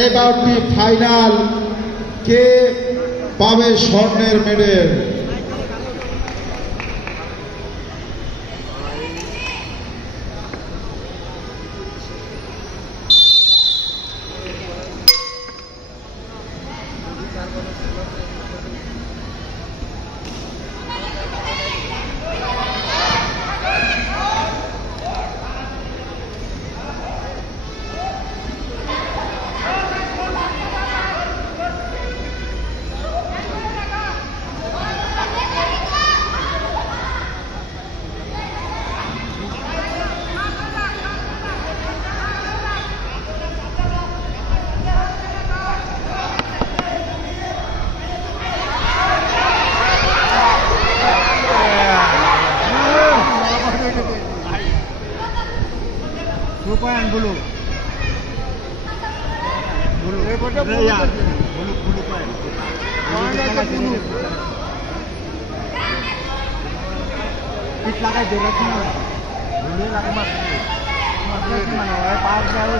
এই বারটি ফাইনাল, কে পাবে স্বর্ণের medal? Bulu. Bulu. Ya. Bulu point. Bulu. Pit lagai jelas na. Bulu lagai mas. Mana hoy pass jao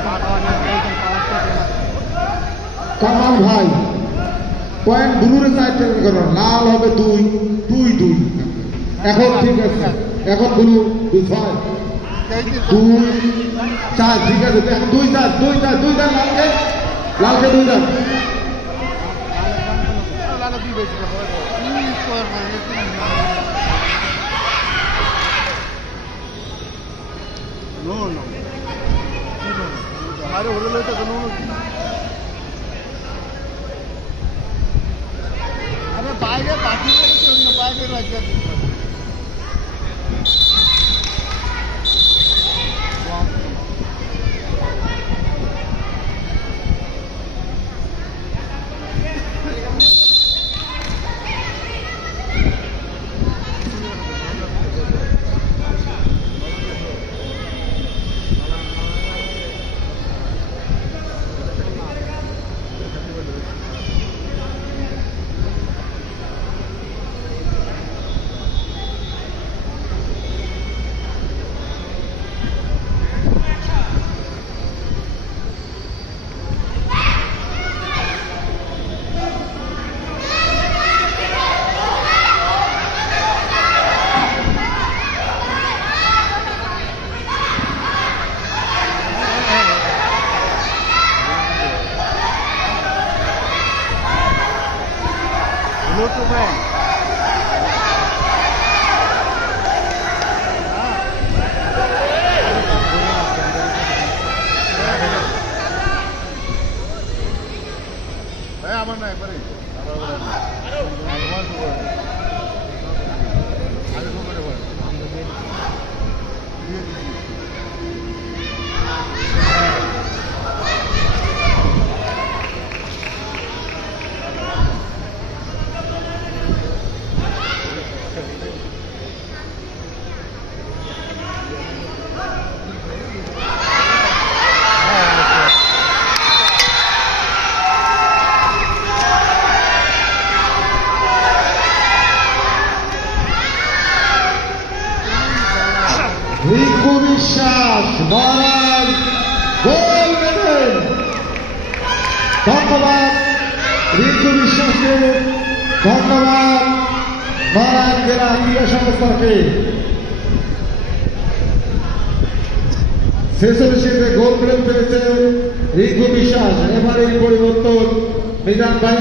Kamal ভাই point ব্লুর সাইডে করো, লাল হবে 2-2 এখন ঠিক আছে, এখন ব্লু 2-6 2-4 ঠিক আছে, এখন 2-4 লালকে 2-4 No. हमारे होटल में तो अरे বাইরে পাঠিয়ে দিতে অন্য বাইরে রাখতে Look away. Hey, I'm on my buddy. I want to work. I don't want to work. Riku বিশ্বাস মহারাজ গোল মেডেল। ধন্যবাদ রিকু বিশ্বাসকে, ধন্যবাদ মহারাজ জেলা ক্রীড়া সংস্থাকে। 46 গোল মেডেল পেয়েছে রিকু বিশ্বাস। এবারে পরিবর্তন মিজান ভাই।